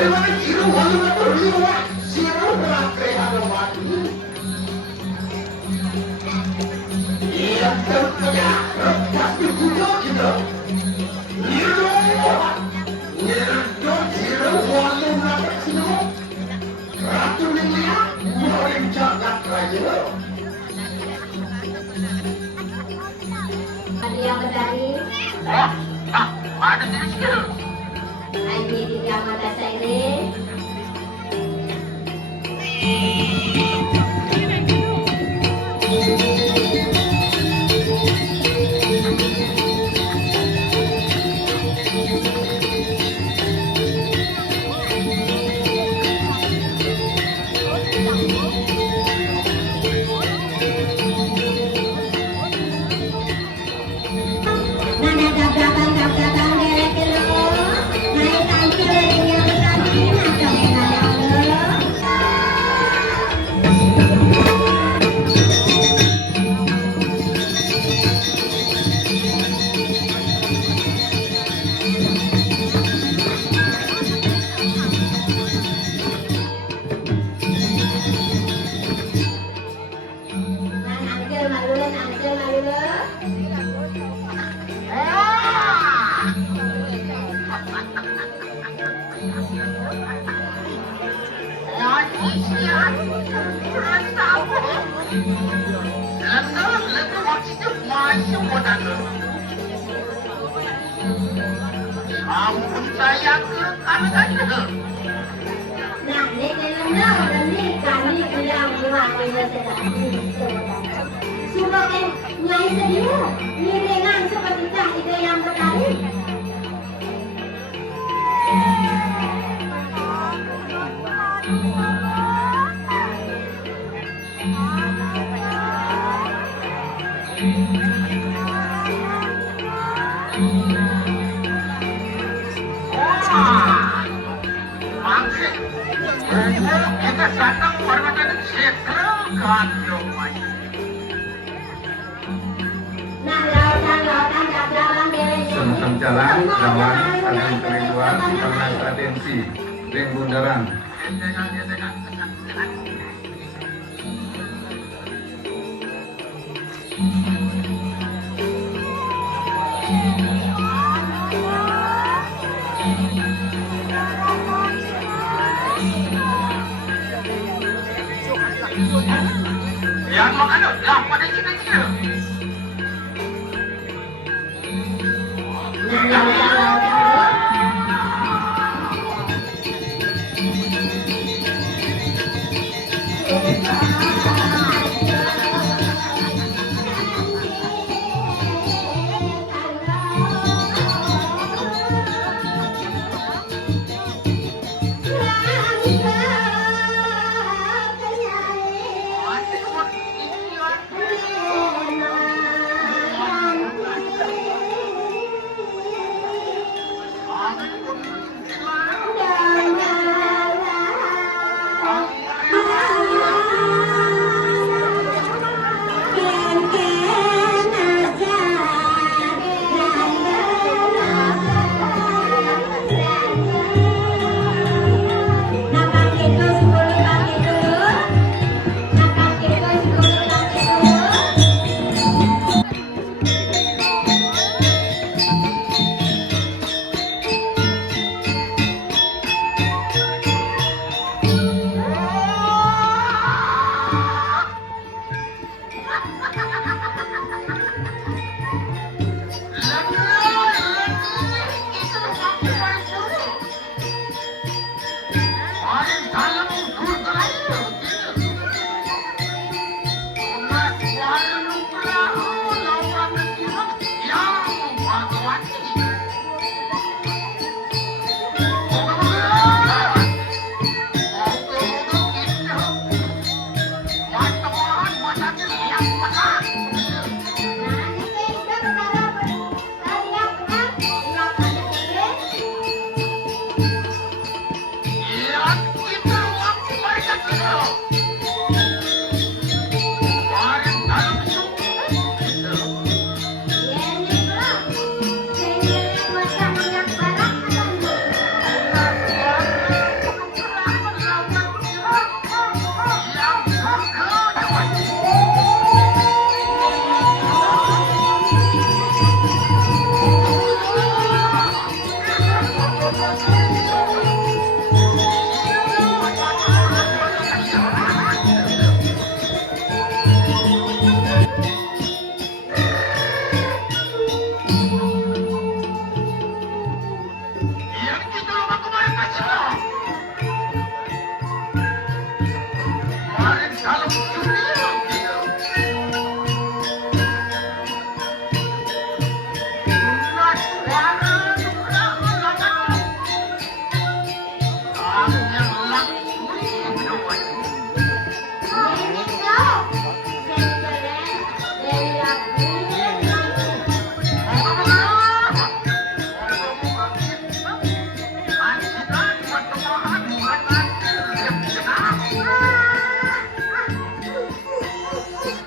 Ada yang berdari. Ada jenis ke? Ini tiga mata saya ini. Ampun saya ke kanan ke. Nah, ini kami bilang mewakili sebagai nyai sediu, dengan seperti itu yang berkali. Kita datang permainan setelah Sementara jalan lawan saling kerinduan karena atensi ring bundaran. Yang makan lah pada cita-cita. Yang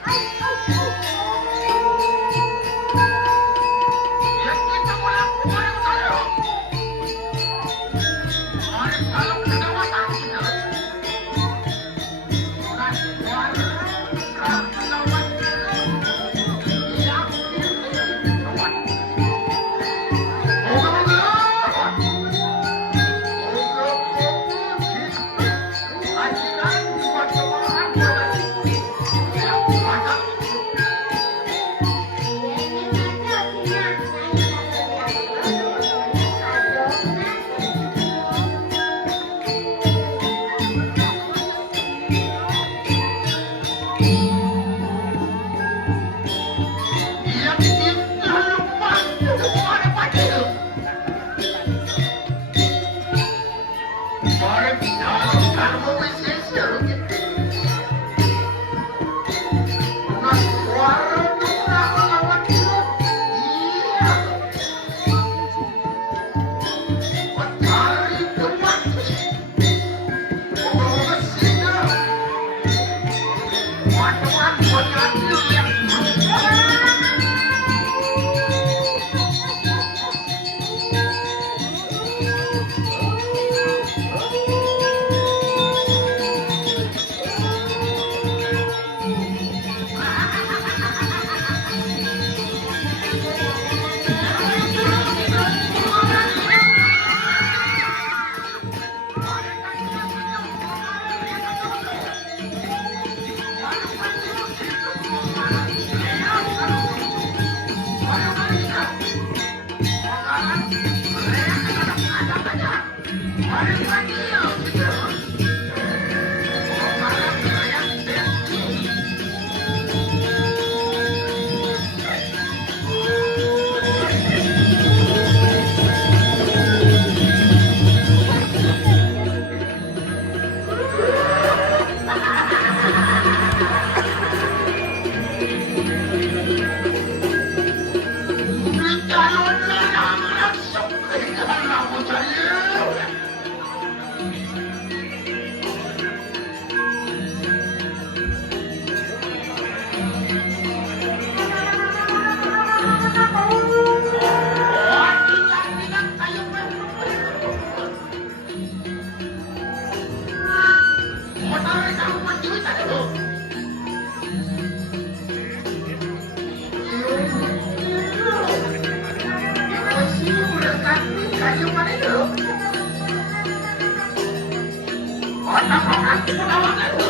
Ya kita mulai kemarin tayo. Mari kalau kedua taruh kita. Bukan suara lawan. Yang lawan. Moga-moga. Ajikan buat kemarin buat. Yang mantap. Yang kita lupa suara padu. Suara kita kamu mesesir. Bukan suara kita lawan kita. Iya. Matahari teman. Moga-moga segera. Teman-teman buat kami yang calon langsung ke dalam saya.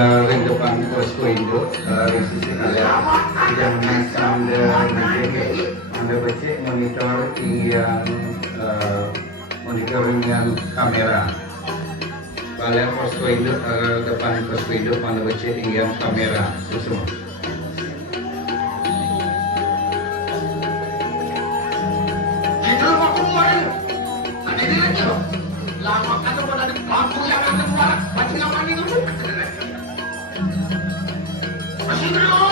Ring depan posko induk, ring sisi kanan yang anda becek monitor yang monitoring yang kamera. Pada posko induk depan posko induk anda becek yang kamera semua. Kita mau kemarin, tadi dia aja. Lama kata pada lampu yang ada keluar, macam apa ni tu? Masih belum.